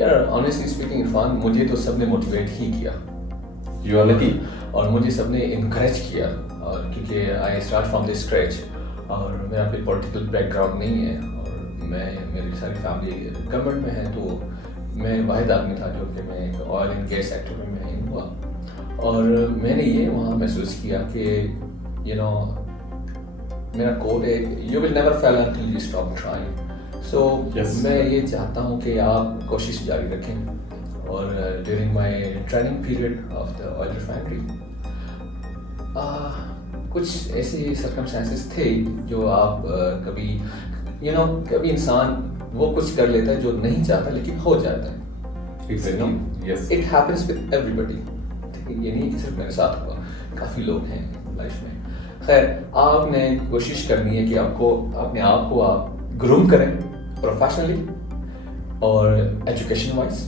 یار honestly speaking Irfan مجھے تو سب نے موٹیویٹ ہی کیا, یو آر لکی. اور مجھے سب نے انکریج کیا, اور کیونکہ I start from the scratch, اور میرا کوئی پولیٹیکل بیک گراؤنڈ نہیں ہے, اور میری ساری فیملی گورنمنٹ میں ہے, تو میں واحد آدمی تھا جو کہ میں آئل اینڈ گیس سیکٹر میں ہوا, اور میں نے یہ وہاں محسوس کیا کہ یو نو میرا کوڈ ہے you will never fail until you stop trying. So میں یہ چاہتا ہوں کہ آپ کوشش جاری رکھیں, اور during my training period of the oil refinery کچھ ایسے سرکمسٹانسز تھے جو آپ کبھی کبھی انسان وہ کچھ کر لیتا ہے جو نہیں چاہتا لیکن ہو جاتا ہے. اٹ ہیپنس ود ایوری بڈی. یہ نہیں کہ صرف میرے ساتھ ہوا, کافی لوگ ہیں لائف میں. خیر, آپ نے کوشش کرنی ہے کہ آپ کو اپنے آپ کو آپ گروم کریں پروفیشنلی اور education wise.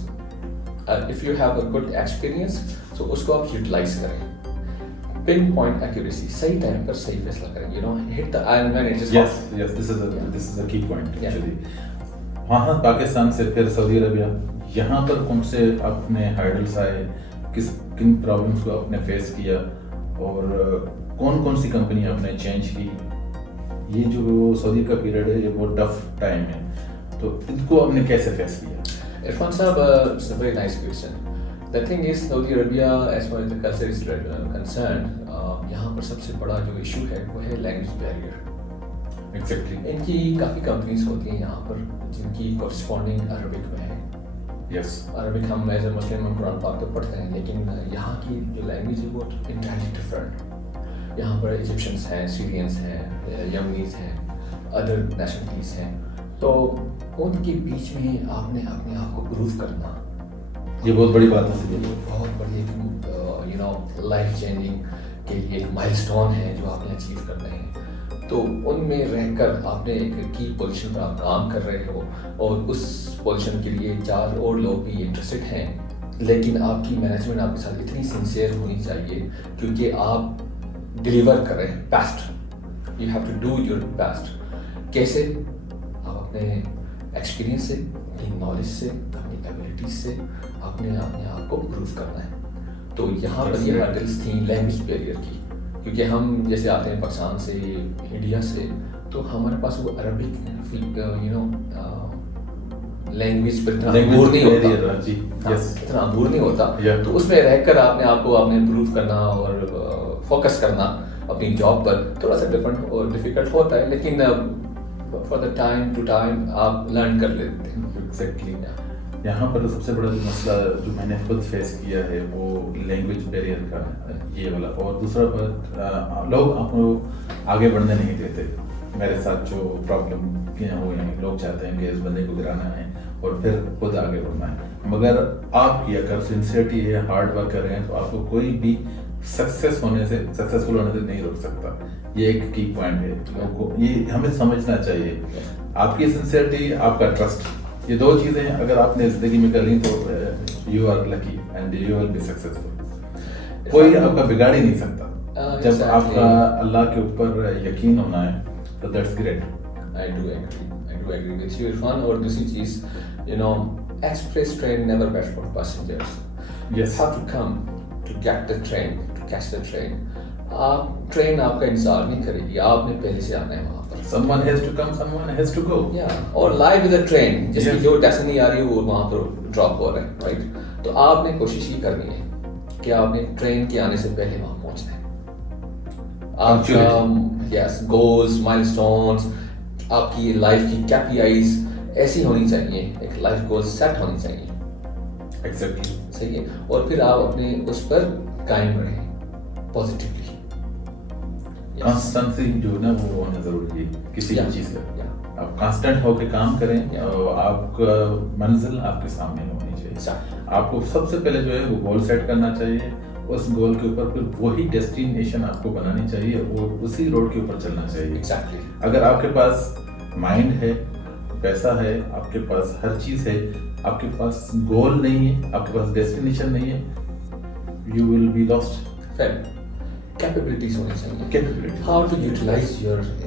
If you have a good experience تو اس کو آپ یوٹیلائز کریں. پن پوائنٹ ایکوریسی, صحیح ٹائم پر صحیح فیصلہ کریں. ہٹ دی آئرن مین. دس از اے کی پوائنٹ ایکچولی. وہاں پاکستان سے پھر سعودی عربیہ, یہاں پر کون سے اپنے ہائیڈلس آئے, کن پرابلمس کو آپ نے فیس کیا, اور کون سی کمپنی آپ نے چینج کی. یہ جو سعودی کا پیریڈ ہے یہ بہت ٹف ٹائم ہے, تو ان کو آپ نے کیسے فیس کیا؟ Irfan sahab, it's a very nice question. The thing is, Saudi Arabia as far as the culture is concerned, یہاں پر سب سے بڑا جو ایشو ہے وہ ہے لینگویج بیریئر. ایگزیکٹلی. ان کی کافی کمپنیز ہوتی ہیں یہاں پر جن کی کورسپونڈنگ عربک میں ہے. یس, عربک ہم ایز اے مسلم ہم قرآن پاک تو پڑھتے ہیں, لیکن یہاں کی جو لینگویج ہے وہ انٹائرلی ڈفرینٹ. یہاں پر ایجپشنس ہیں, سیرینس ہیں, یمنیز ہیں, ادر نیشنلٹیز ہیں, تو ان کے بیچ میں آپ نے اپنے آپ کو پروف کرنا, یہ بہت بڑی بات ہے. بہت بڑی لائف چینجنگ کے لیے ایک مائل اسٹون ہے جو آپ نے اچیو کرنے ہیں. تو ان میں رہ کر آپ نے ایک کی پوزیشن پر آپ کام کر رہے ہو, اور اس پوزیشن کے لیے 4 اور لوگ بھی انٹرسٹڈ ہیں, لیکن آپ کی مینجمنٹ آپ کے ساتھ اتنی سنسیئر ہونی چاہیے کیونکہ آپ ڈلیور کر رہے ہیں best. You have to do your best. کیسے؟ آپ اپنے ایکسپیرئنس سے, اپنی نالج سے, اپنی ایبلٹیز سے اپنے آپ کو پروف کرنا ہے. تو یہاں پر یہ ہرڈلس تھیں لینگویج بیریئر کی, کیونکہ ہم جیسے آتے ہیں پاکستان سے, انڈیا سے, تو ہمارے پاس وہ عربک لینگویج پر اتنا عبور نہیں ہوتا, اتنا عبور نہیں ہوتا. تو اس میں رہ کر آپ نے آپ کو آپ نے پروف کرنا اور فوکس کرنا اپنی جاب پر تھوڑا سا ڈفرینٹ اور ڈیفیکلٹ ہوتا ہے, لیکن for the time to time آپ لرن کر لیتے ہیں. ایگزیکٹلی. یہاں پر سب سے بڑا جو مسئلہ جو میں نے خود فیس کیا ہے وہ لینگویج بیریئر کا یہ والا, اور دوسرا بات لوگ آپ کو آگے بڑھنے نہیں دیتے. میرے ساتھ جو پرابلم کیا ہوئے ہیں, لوگ چاہتے ہیں کہ اس بندے کو گرانا ہے اور پھر خود آگے بڑھنا ہے, مگر آپ کی اگر سنسیئرٹی ہے, ہارڈ ورک کر رہے ہیں, تو آپ کو کوئی بھی سکسیسفل ہونے سے نہیں روک سکتا. یہ ایک کی پوائنٹ ہے, لوگوں کو یہ ہمیں سمجھنا چاہیے. آپ کی سنسیئرٹی, آپ کا ٹرسٹ, یہ 2 چیزیں اگر آپ نے زندگی میں کر لیں تو you are lucky and you will be successful. کوئی آپ کا بگاڑ ہی نہیں سکتا. جب آپ کا اللہ کے اوپر یقین ہونا ہے تو that's great. I do agree with you, Irfan. اور دوسری چیز, express train never wait for passengers. You have to come to get the train, to catch the train. Train آپ کا انتظار نہیں کرے گی, آپ نے پہلے سے آنا ہے وہاں پر. Someone has to come, someone has to go. اور لائف از اے ٹرین, جس کی جو ڈیسٹنی آ رہی ہے وہ وہاں پر ڈراپ ہو رہا ہے, رائٹ. تو آپ نے کوشش یہ کرنی ہے کہ آپ نے ٹرین کے آنے سے پہلے وہاں پہنچنا ہے. آپ کا گولز, مائل اسٹونس, آپ کی لائف کی KPIs ایسی ہونی چاہیے, ایک لائف گول سیٹ ہونی چاہیے. ایگزیکٹلی, صحیح ہے. اور پھر آپ اپنے اس پر قائم رہیں پازیٹیولی. کانسٹنسی جو ہے نا وہ ہونا ضروری ہے کسی بھی چیز کا. آپ کانسٹنٹ ہو کے کام کریں, آپ کا منزل آپ کے سامنے ہونی چاہیے. آپ کو سب سے پہلے جو ہے وہ گول سیٹ کرنا چاہیے, اس گول کے اوپر پھر وہی ڈیسٹینیشن آپ کو بنانی چاہیے اور اسی روڈ کے اوپر چلنا چاہیے. اگر آپ کے پاس مائنڈ ہے, پیسہ ہے, آپ کے پاس ہر چیز ہے, آپ کے پاس گول نہیں ہے, آپ کے پاس ڈیسٹینیشن نہیں ہے, you will be lost. Capabilities ہونی چاہیے. How to utilize your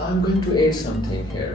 I'm going to add something here.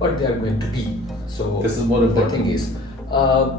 what they are going to be. So this is more important. The thing is,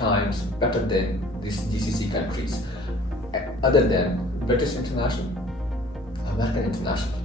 times better than this GCC countries, other than British International, American International.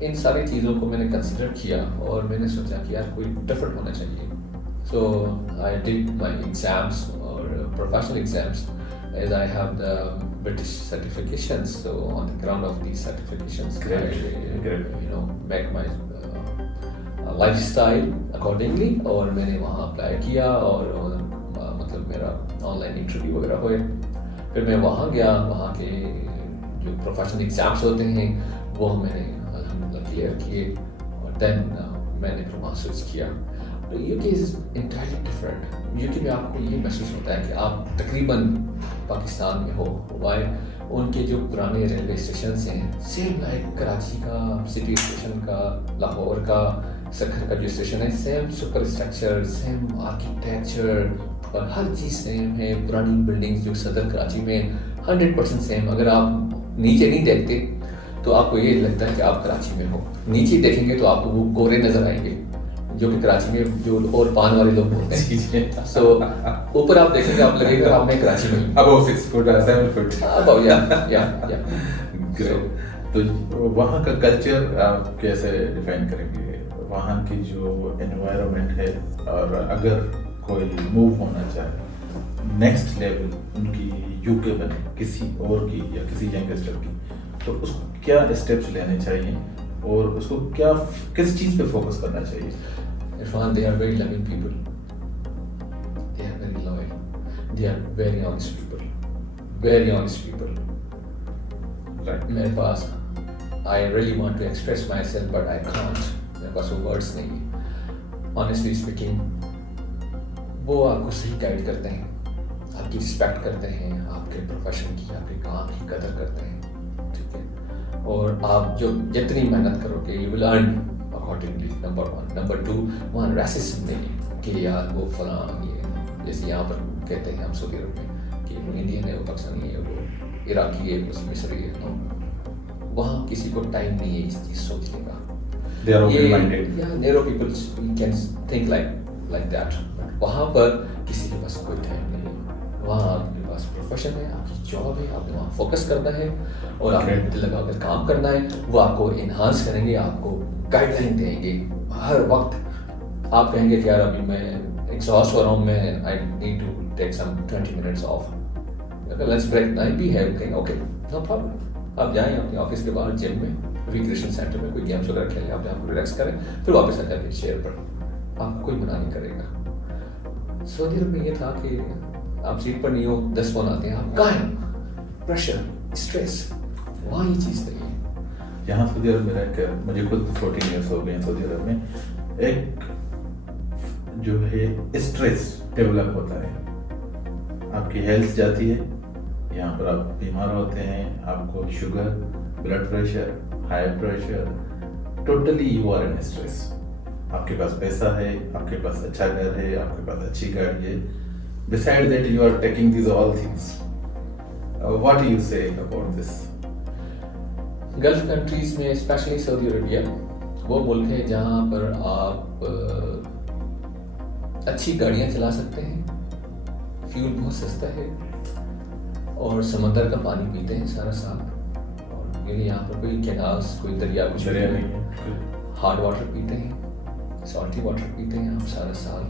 ان ساری چیزوں کو میں نے consider کیا اور میں نے سوچا کہ یار کوئی ڈفرنٹ ہونا چاہیے. سو آئی ڈیڈ مائی ایگزامس اور professional exams as I have the British certifications. So on the ground of these certifications, I make my lifestyle accordingly. اور میں نے وہاں اپلائی کیا اور مطلب میرا آن لائن انٹرویو وغیرہ ہوئے. پھر میں وہاں گیا, وہاں کے جو پروفیشنل ایگزامس ہوتے ہیں وہ میں نے الحمدللہ کلیئر کیے اور دین میں نے پھر وہاں سوئچ کیا. یو کے از انٹائرلی ڈفرینٹ. یو کے میں آپ کو یہ محسوس ہوتا ہے کہ آپ تقریباً پاکستان میں ہو. وائی ان کے جو پرانے ریلوے اسٹیشنس ہیں سیم لائک کراچی کا سٹی اسٹیشن کا, لاہور کا, سکھر کا جو اسٹیشن ہے, same super structure, same architecture اور ہر چیز سیم ہے. پرانی بلڈنگس جو صدر کراچی میں 100% سیم. اگر آپ نیچے نہیں دیکھتے تو آپ کو یہ لگتا ہے کہ آپ کراچی میں ہو. نیچے دیکھیں گے تو آپ کو وہ گورے نظر آئیں گے جو کہ کراچی میں جو اور پان والے لوگ ہوتے ہیں. سو اوپر آپ دیکھیں گے آپ لگے گا آپ میں کراچی میں ہوں. ابو 6 فٹ 7 فٹ. تو وہاں کا کلچر آپ کیسے ڈیفائن کریں گے؟ وہاں کی جو انوائرمنٹ ہے, اور اگر کوئی موو ہونا چاہے نیکسٹ لیول ان کی یو کے بنے کسی اور کی یا کسی ینگسٹر کی, تو اس کو کیا اسٹیپس لینے چاہیے اور اس کو کیا کس چیز پہ فوکس کرنا چاہیے؟ Irfan, they are very loving people. They are very loyal. They are very honest people. Very honest people. Right. میرے پاس I really want to express myself but I can't. میرے پاس وہ words نہیں ہیں. Honestly speaking, وہ آپ کو صحیح guide کرتے ہیں, آپ کی رسپیکٹ کرتے ہیں, آپ کے پروفیشن کی, آپ کے کام کی قدر کرتے ہیں. ٹھیک ہے, اور آپ جو جتنی محنت کرو گے you will earn accordingly. Number 1. Number 2, وہاں ریسسم نہیں ہے کہ یار وہ فلاں یہ جیسے یہاں پر کہتے ہیں ہم سعودی عرب میں کہ وہ انڈین ہے, وہ پاکستانی ہے, وہ عراقی ہے, وہ مصری ہے. وہاں کسی کو ٹائم نہیں ہے اس چیز سوچنے کا. Narrow people can think like that. وہاں پر کسی کے پاس کوئی ٹائم نہیں ہے. وہاں آپ کے پاس پروفیشن ہے, آپ کی جاب ہے, آپ نے وہاں فوکس کرنا ہے اور آپ نے دل لگا کر کام کرنا ہے. وہ آپ کو انہانس کریں گے, آپ کو گائیڈ لائن دیں گے ہر وقت. آپ کہیں گے کہ یار ابھی میں ایگزاسٹ ہو رہا ہوں, میں I need to take some 20 minutes off, lunch break نہیں بھی ہے, کہیں اوکے نو پرابلم. آپ جائیں اپنے آفس کے باہر جم میں, ریکریشن سینٹر میں کوئی گیمس وغیرہ کھیلیں, آپ جہاں کو ریلیکس کریں, پھر واپس آ جائیں گے چیئر پر. آپ کو کوئی منع نہیں کرے گا. سعودی عرب میں یہ تھا کہ آپ سیٹ پر نہیں ہو, 10 فون آتے ہیں, آپ کہاں ہیں, پریشر, اسٹریس. وہاں یہ چیز نہیں ہے. یہاں سعودی عرب میں رہ کر مجھے خود 14 ایئرس ہو گئے ہیں سعودی عرب میں, ایک جو ہے اسٹریس ڈیولپ ہوتا ہے. آپ کی ہیلتھ جاتی ہے, یہاں پر آپ بیمار ہوتے ہیں, آپ کو sugar, blood pressure, high pressure, totally you are in stress. آپ کے پاس پیسہ ہے, آپ کے پاس اچھا گھر ہے, آپ کے پاس اچھی گاڑی ہے, beside that you are taking these all things. What do you say about this? Golf countries میں اسپیشلی سعودی عربیہ وہ ملک ہے جہاں پر آپ اچھی گاڑیاں چلا سکتے ہیں, فیول بہت سستا ہے, اور سمندر کا پانی پیتے ہیں سارا سال. اور یعنی یہاں پر کوئی کینالس, کوئی دریا کچھ نہیں ہے. ہارڈ واٹر پیتے ہیں, سالٹی واٹر پیتے ہیں آپ سارا سال.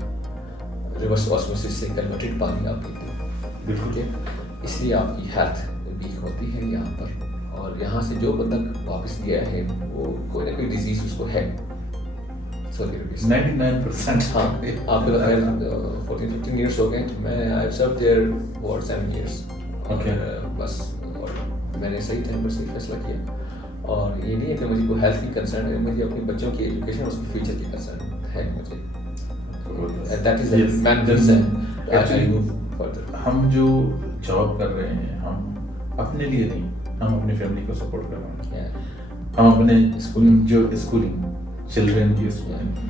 ریورس آسموسس سے کنورٹڈ پانی آپ پیتے ہیں. بالکل, اس لیے آپ کی ہیلتھ ویک ہوتی ہے یہاں پر. اور یہاں سے جو بندہ واپس گیا ہے وہ کوئی نہ کوئی ڈیزیز اس کو ہے. 99%. ہاں, آپ کے خیر 14-15 ایئرس ہو گئے. میں آئی سرو دیئر فار 7 ایئرس. بس اور میں نے صحیح ٹائم پر صحیح فیصلہ کیا. اور یہ نہیں ہے کہ مجھے کوئی ہیلتھ کی کنسرن ہے, مجھے اپنے بچوں کی ایجوکیشن, اس کی فیوچر کی کنسرن ہے مجھے. That is the main reason I move further. ہم جو جاب کر رہے ہیں ہم اپنے لیے نہیں, ہم اپنی فیملی کو سپورٹ کر رہے ہیں. ہم اپنے اسکولنگ چلڈرن کی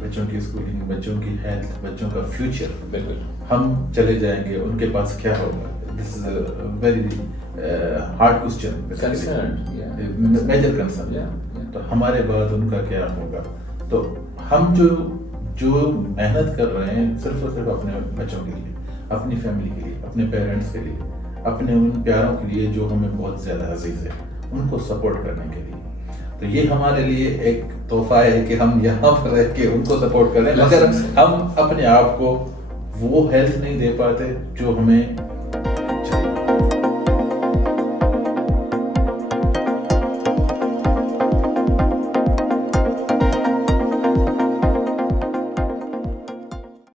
بچوں کی اسکولنگ, بچوں کی ہیلتھ, بچوں کا فیوچر, بالکل ہم چلے جائیں گے, ان کے پاس کیا ہوگا؟ This is a very hard question, major concern. تو ہمارے بعد ان کا کیا ہوگا؟ تو ہم جو محنت کر رہے ہیں صرف اور صرف اپنے بچوں کے لیے, اپنی فیملی کے لیے, اپنے پیرنٹس کے لیے, اپنے ان پیاروں کے لیے جو ہمیں بہت زیادہ عزیز ہے, ان کو سپورٹ کرنے کے لیے. تو یہ ہمارے لیے ایک تحفہ ہے کہ ہم یہاں پر رہ کے ان کو سپورٹ کریں، مگر ہم اپنے آپ کو وہ ہیلتھ نہیں دے پاتے جو ہمیں